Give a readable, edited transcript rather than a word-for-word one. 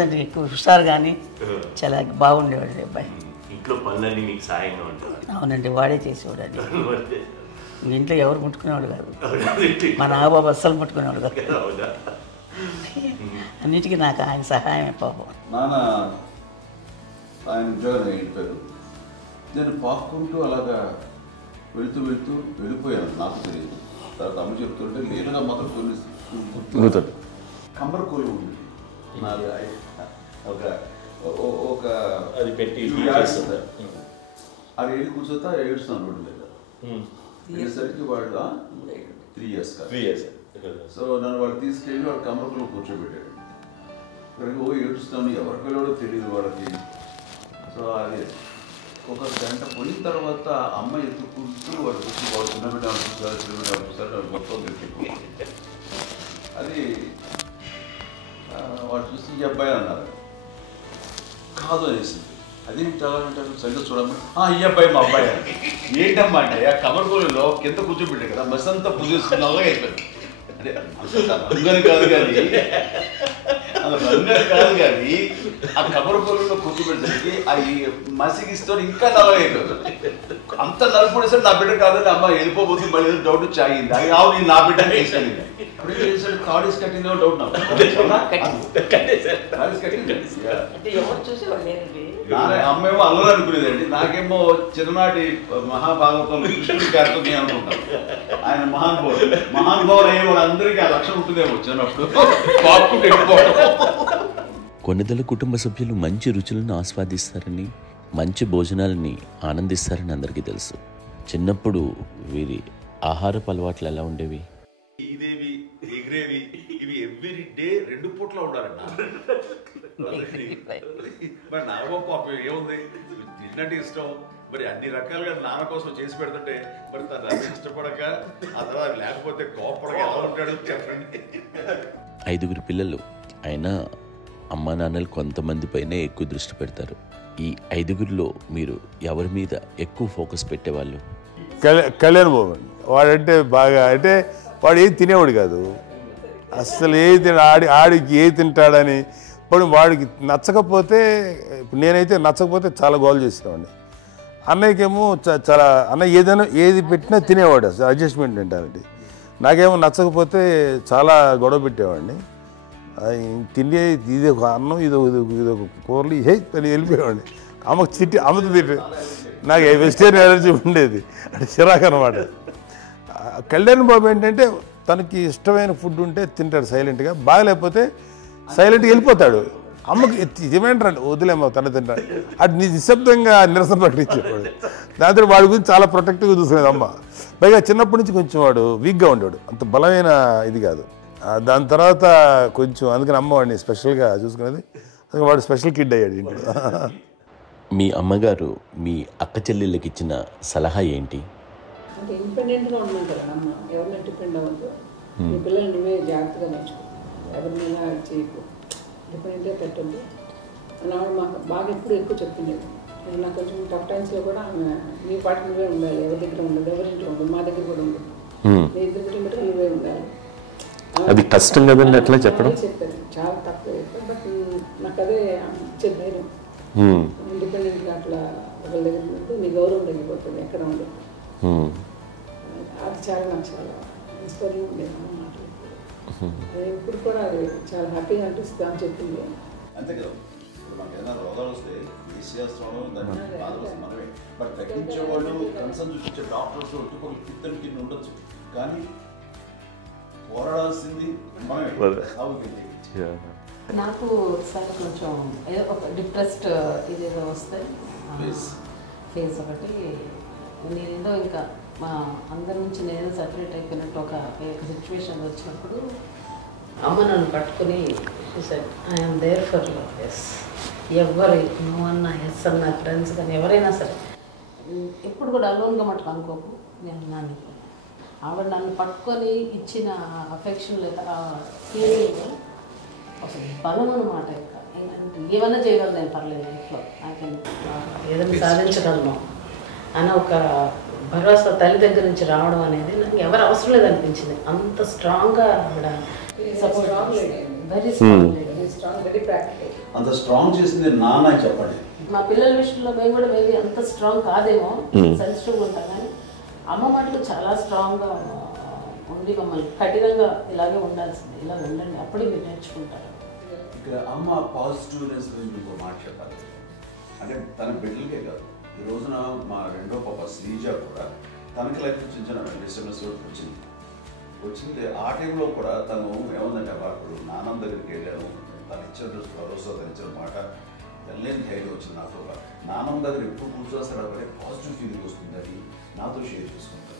ఎక్కువ హుషారు కానీ చాలా బాగుండేవాడు అబ్బాయి. ఇంట్లో పనులన్నీ మీకు సాయంగా ఉంటాయి? అవునండి, వాడే చేసేవాడు అండి. ఇంట్లో ఎవరు ముట్టుకునేవాడు కాదు, మా నాగబాబు అస్సలు ముట్టుకునేవాడు కాదు. అన్నిటికీ నాకు ఆయన సహాయమే పాపం. నాన్న ఆయన ఉద్యోగం వెళ్ళిపోయారు. నేను పాక్కుంటూ అలాగా వెళుతూ వెళ్ళిపోయాను, నాకు తెలియదు. తర్వాత అమ్మ చెప్తుంటే లేదుగా మాత్రం కొన్ని గుర్తు కంబర్ కోలు ఉంది నాది. ఒక అది పెట్టి అది వెళ్ళి కూర్చోతా ఏడుస్తున్నాను రోడ్డు మీద. ఏసరికి వాళ్ళు 3 years కాదు. సో నన్ను వాళ్ళు తీసుకెళ్ళి వాడు కమరకులో కూర్చోబెట్టాడు. ఇక్కడికి ఏడుస్తాను, ఎవరికి వెళ్ళాడో తెలియదు వాళ్ళకి. సో అది ఒక గంట పోయిన తర్వాత అమ్మ ఎత్తుకుంటూ వాడు కూర్చో వాడు చిన్నబిడ్డ చూస్తారు మొత్తం తెచ్చి అది వాడు చూసి ఈ అబ్బాయి అన్నారు. కాదు అనేసింది. అది చాలా అంటారు సరిగ్గా చూడమ్మా, ఈ అబ్బాయి మా అబ్బాయి అని. ఏంటమ్మా అంటే ఆ కమర్గోలులో కింద కూర్చోబెట్టాడు కదా, బస్ అంతా పూజేసుకున్న అలాగే అయిపోయింది. అంటే రంగని కాదు కానీ ఆ కమర్గోలులో కూర్చోబెట్టడానికి ఆ మసిగిస్తూ ఇంకా నల్లగా అయిపోయింది. అంత నలుపుడేసరి నా బిడ్డ కాదని అమ్మ వెళ్ళిపోబోతుంది, మళ్ళీ డౌట్ వచ్చి ఆగింది. అది ఆవు నేను నా బిడ్డని తీసుకెళ్ళింది. అప్పుడు చేసాడు కాడీస్ కట్టిందో డౌట్ నాకు. అమ్మేమో అల్లరు అనుకునేదండి, నాకేమో చిన్ననాటి మహాభాగవతంలో కృష్ణుడి గారితో అనుకుంటాను. ఆయన మహానుభావులు అయ్యే వాళ్ళందరికీ ఆ లక్షణం ఉంటుందేమో చిన్నప్పుడు. కొన్నిదల కుటుంబ సభ్యులు మంచి రుచులను ఆస్వాదిస్తారని, మంచి భోజనాలని ఆనందిస్తారని అందరికీ తెలుసు. చిన్నప్పుడు వీరి ఆహారపు అలవాట్లు ఎలా ఉండేవి? ఇదేవి ఎగిరేవి ఇవి ఎవ్రీ డే 2 పూట్ల ఉండాలండి. మరి నాన్న పాపం ఏముంది, తిన్నట్టు ఇష్టం. మరి అన్ని రకాలుగా నాన్న కోసం చేసి పెడుతుంటే మరి తను అది ఇష్టపడక ఆ తర్వాత లేకపోతే కోపడక ఎలా ఉంటాడు చెప్పండి. 5 పిల్లలు అయినా అమ్మా నాన్నలు కొంతమంది పైనే ఎక్కువ దృష్టి పెడతారు. ఈ 5లో మీరు ఎవరి మీద ఎక్కువ ఫోకస్ పెట్టేవాళ్ళు? కళ్యాణ్ బాబు వాడంటే బాగా, అంటే వాడు ఏది తినేవాడు కాదు అసలు. ఏది ఆడికి ఏది తింటాడని ఇప్పుడు వాడికి నచ్చకపోతే, ఇప్పుడు నేనైతే నచ్చకపోతే చాలా గోల్ చేసేవాడిని. అన్నయ్యకేమో చాలా అన్నయ్య ఏదైనా ఏది పెట్టినా తినేవాడు, అసలు అడ్జస్ట్మెంట్ మెంటాలిటీ. నాకేమో నచ్చకపోతే చాలా గొడవ పెట్టేవాడిని. తిండి ఇది ఒక అన్నం ఇదొక కూరలు వెళ్ళిపోయేవాడిని. అమ్మకు అమ్మతో తిట్టి నాకు వెజిటేరియన్ ఎలర్జీ ఉండేది, అంటే చిరాకు అనమాట. కళ్యాణ్ బాబు ఏంటంటే తనకి ఇష్టమైన ఫుడ్ ఉంటే తింటాడు సైలెంట్గా, బాగలేకపోతే సైలెంట్గా వెళ్ళిపోతాడు. అమ్మకి ఏమంటారండి వదిలేమో తన తింటాడు, అటు నిశ్శబ్దంగా నిరసన ప్రకటించేవాడు. దాంతో వాడి గురించి చాలా ప్రొటెక్టివ్గా చూసుకునేది అమ్మ. పైగా చిన్నప్పటి నుంచి కొంచెం వాడు వీక్గా ఉండేవాడు, అంత బలమైన ఇది కాదు. దాని తర్వాత కొంచెం అందుకని అమ్మ వాడిని స్పెషల్గా చూసుకునేది. వాడు స్పెషల్ కిడ్ అయ్యాడు ఇంట్లో. మీ అమ్మగారు మీ అక్క చెల్లెళ్ళకి ఇచ్చిన సలహా ఏంటి? అంటే ఇండిపెండెంట్గా ఉండడం కదా అమ్మ, ఎవరిని డిపెండ్ అవ్వద్దు, మీ పిల్లలు నువ్వే జాగ్రత్తగా నేర్చుకో, ఎవరినైనా చేయకు, డిపెండెంట్గా పెట్టద్దు అని ఆవిడ మాకు బాగా ఎక్కువ చెప్తుండేది. నాకు కొంచెం టఫ్ టైమ్స్లో కూడా ఆమె నీ పాటు నువ్వే ఉండాలి, ఎవరి దగ్గర ఉండదు, ఎవరింట్లో ఉండదు, మా దగ్గర కూడా ఉండదు, నీ ఇద్దరు కిలోమీటర్లు నువ్వే ఉండాలి. అది కష్టం కదండి అట్లా చెప్పడం. చెప్పారు చాలా తక్కువ చెప్పారు, బట్ నాకు అదే ఇచ్చేది ధైర్యం. ఇండిపెండెంట్గా అట్లా ఒకరి దగ్గర ఉంటే నీ గౌరవం తగ్గిపోతుంది, ఎక్కడ ఉండదు. అది చాలా నాకు చాలా ఇన్స్పైరింగ్ ఉండేది అమ్మ మాటలు. అది ఇప్పుడు కూడా అది చాలా హ్యాపీగా అనిపిస్తుంది అని చెప్పింది. అంతే కదా, మనకి ఏదైనా రోగాలు వస్తే చేస్తున్నాం దాన్ని బాధలు మనమే. బట్ తగ్గించేవాళ్ళు కన్సర్న్ చూపించే డాక్టర్స్ ఒట్టుకోలు కింద కింద ఉండొచ్చు, కానీ పోరాడాల్సింది మనమే. నాకు సార్ కొంచెం ఏదో ఒక డిప్రెస్డ్ ఇదేదో వస్తే ఫేస్ ఒకటి, నేనేదో ఇంకా మా అందరి నుంచి నేను సపరేట్ అయిపోయినట్టు ఒక సిచ్యువేషన్ వచ్చినప్పుడు అమ్మ నన్ను పట్టుకుని I'm there for you. Yes, ఎవరు నువ్వు అన్నా ఎస్ అన్న ఫ్రెండ్స్ కానీ ఎవరైనా సరే ఎప్పుడు కూడా అలోన్గా మటుకు అనుకోకు, నేను నాన్న ఆవిడ నన్ను పట్టుకొని ఇచ్చిన అఫెక్షన్ లేదా ఫీలింగ్ అసలు బలం అన్నమాట. ఏమన్నా చేయగలను నేను, పర్లేదు ఇంట్లో నాకు ఏదైనా సాధించగలను అన్న ఒక భరోసా తల్లి దగ్గర నుంచి రావడం అనేది నాకు ఎవరు అవసరం లేదనిపించింది. అంత స్ట్రాంగ్గా ఆవిడ support, very strong, very practical. అంత స్ట్రాంగ్ చేసింది నాన్న అని చెప్పండి. మా పిల్లల విషయంలో మేము కూడా మేబీ అంత స్ట్రాంగ్ కాదేమో, సెన్సిటివ్గా ఉంటాం, కానీ అమ్మ మాటలు చాలా స్ట్రాంగ్గా ఉండి మమ్మల్ని కఠినంగా ఇలాగే ఉండాల్సింది, ఇలా ఉండండి అప్పుడే మీరు నేర్చుకుంటారు. ఇక్కడ అమ్మ పాజిటివ్నెస్ గురించి ఇంకో మాట చెప్పాలి. అంటే తన బిడ్డలకే కాదు, ఈ రోజున మా రెండో పాప శ్రీజ కూడా తనకి లైఫ్ చిన్న డిస్టర్బెన్స్ వచ్చింది. ఆ టైంలో కూడా తను ఏముందంటే అప్పుడు నాన్న దగ్గరికి వెళ్ళాను, తను ఇచ్చిన భరోసా, తను ఇచ్చిన మాట వెళ్ళలేని ధైర్యం వచ్చింది నాతో. నాన్నమ్మ దగ్గర ఎప్పుడు కూర్చోస్తాడు అప్పుడే పాజిటివ్ ఫీలింగ్ వస్తుంది, అది నాతో షేర్ చేసుకుంటాను.